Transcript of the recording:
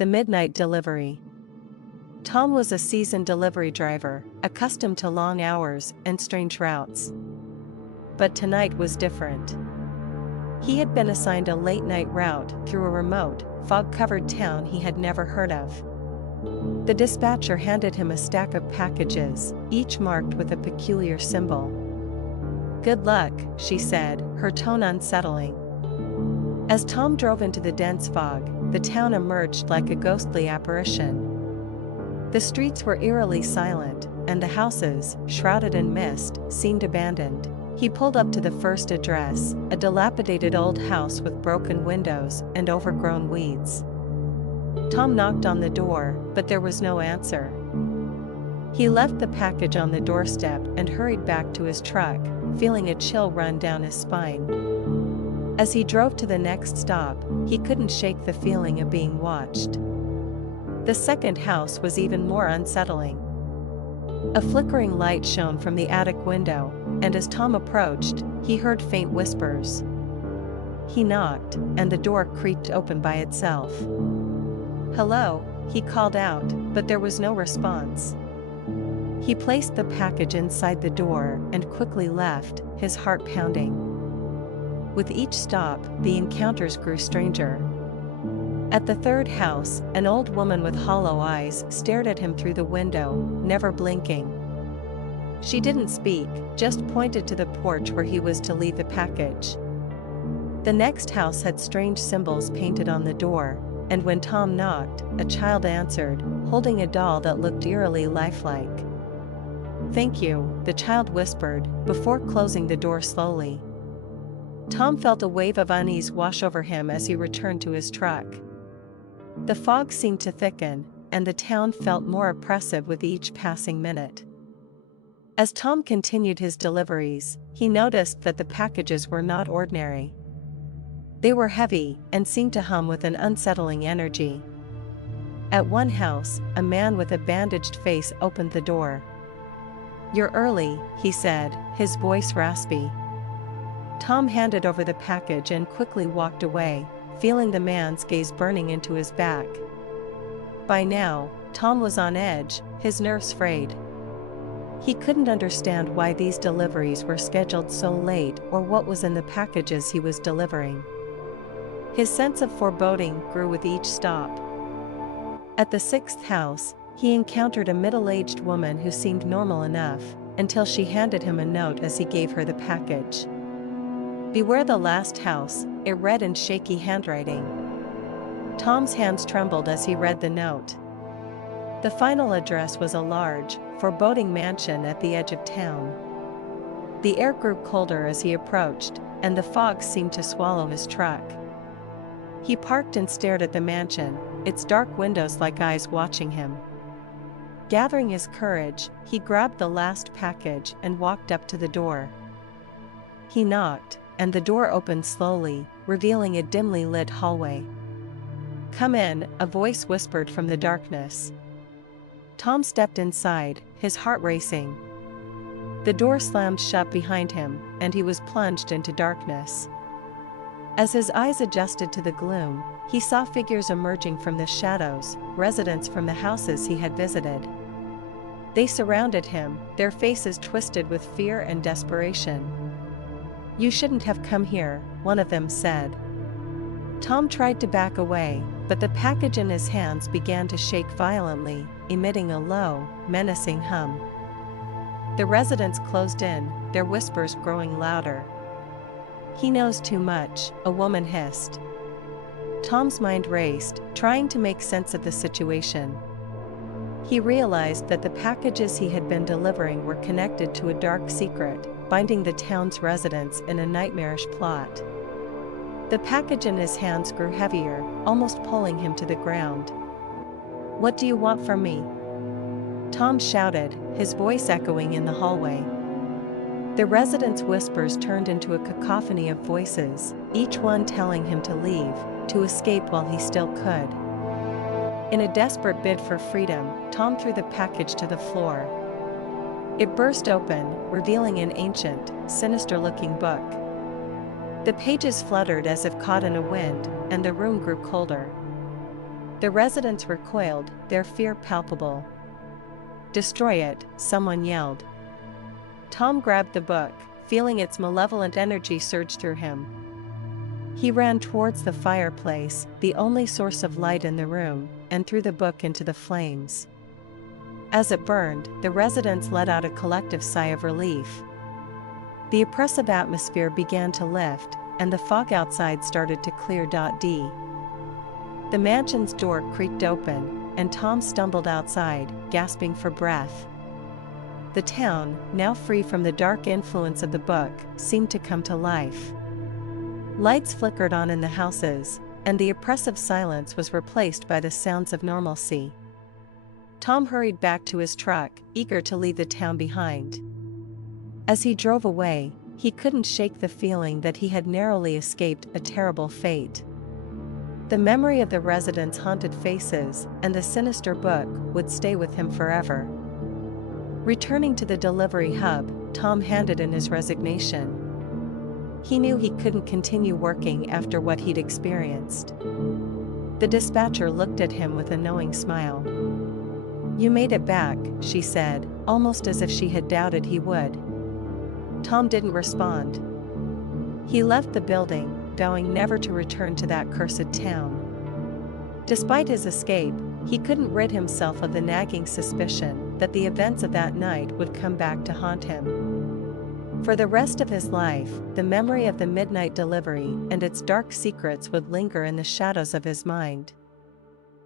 the midnight delivery. Tom was a seasoned delivery driver, accustomed to long hours and strange routes. But tonight was different. He had been assigned a late-night route through a remote, fog-covered town he had never heard of. The dispatcher handed him a stack of packages, each marked with a peculiar symbol. "Good luck," she said, her tone unsettling. As Tom drove into the dense fog, the town emerged like a ghostly apparition. The streets were eerily silent, and the houses, shrouded in mist, seemed abandoned. He pulled up to the first address, a dilapidated old house with broken windows and overgrown weeds. Tom knocked on the door, but there was no answer. He left the package on the doorstep and hurried back to his truck, feeling a chill run down his spine. As he drove to the next stop, he couldn't shake the feeling of being watched. The second house was even more unsettling. A flickering light shone from the attic window, and as Tom approached, he heard faint whispers. He knocked, and the door creaked open by itself. "Hello," he called out, but there was no response. He placed the package inside the door and quickly left, his heart pounding. With each stop, the encounters grew stranger. At the third house, an old woman with hollow eyes stared at him through the window, never blinking. She didn't speak, just pointed to the porch where he was to leave the package. The next house had strange symbols painted on the door, and when Tom knocked, a child answered, holding a doll that looked eerily lifelike. "Thank you," the child whispered, before closing the door slowly. Tom felt a wave of unease wash over him as he returned to his truck. The fog seemed to thicken, and the town felt more oppressive with each passing minute. As Tom continued his deliveries, he noticed that the packages were not ordinary. They were heavy and seemed to hum with an unsettling energy. At one house, a man with a bandaged face opened the door. "You're early," he said, his voice raspy. Tom handed over the package and quickly walked away, feeling the man's gaze burning into his back. By now, Tom was on edge, his nerves frayed. He couldn't understand why these deliveries were scheduled so late or what was in the packages he was delivering. His sense of foreboding grew with each stop. At the sixth house, he encountered a middle-aged woman who seemed normal enough, until she handed him a note as he gave her the package. "Beware the last house," it read in shaky handwriting. Tom's hands trembled as he read the note. The final address was a large, foreboding mansion at the edge of town. The air grew colder as he approached, and the fog seemed to swallow his truck. He parked and stared at the mansion, its dark windows like eyes watching him. Gathering his courage, he grabbed the last package and walked up to the door. He knocked, and the door opened slowly, revealing a dimly lit hallway. "Come in," a voice whispered from the darkness. Tom stepped inside, his heart racing. The door slammed shut behind him, and he was plunged into darkness. As his eyes adjusted to the gloom, he saw figures emerging from the shadows, residents from the houses he had visited. They surrounded him, their faces twisted with fear and desperation. "You shouldn't have come here," one of them said. Tom tried to back away, but the package in his hands began to shake violently, emitting a low, menacing hum. The residents closed in, their whispers growing louder. "He knows too much," a woman hissed. Tom's mind raced, trying to make sense of the situation. He realized that the packages he had been delivering were connected to a dark secret, binding the town's residents in a nightmarish plot. The package in his hands grew heavier, almost pulling him to the ground. "What do you want from me?" Tom shouted, his voice echoing in the hallway. The residents' whispers turned into a cacophony of voices, each one telling him to leave, to escape while he still could. In a desperate bid for freedom, Tom threw the package to the floor. It burst open, revealing an ancient, sinister-looking book. The pages fluttered as if caught in a wind, and the room grew colder. The residents recoiled, their fear palpable. "Destroy it," someone yelled. Tom grabbed the book, feeling its malevolent energy surge through him. He ran towards the fireplace, the only source of light in the room, and threw the book into the flames. As it burned, the residents let out a collective sigh of relief. The oppressive atmosphere began to lift, and the fog outside started to clear. The mansion's door creaked open, and Tom stumbled outside, gasping for breath. The town, now free from the dark influence of the book, seemed to come to life. Lights flickered on in the houses, and the oppressive silence was replaced by the sounds of normalcy. Tom hurried back to his truck, eager to leave the town behind. As he drove away, he couldn't shake the feeling that he had narrowly escaped a terrible fate. The memory of the residents' haunted faces and the sinister book would stay with him forever. Returning to the delivery hub, Tom handed in his resignation. He knew he couldn't continue working after what he'd experienced. The dispatcher looked at him with a knowing smile. "You made it back," she said, almost as if she had doubted he would. Tom didn't respond. He left the building, vowing never to return to that cursed town. Despite his escape, he couldn't rid himself of the nagging suspicion that the events of that night would come back to haunt him. For the rest of his life, the memory of the midnight delivery and its dark secrets would linger in the shadows of his mind.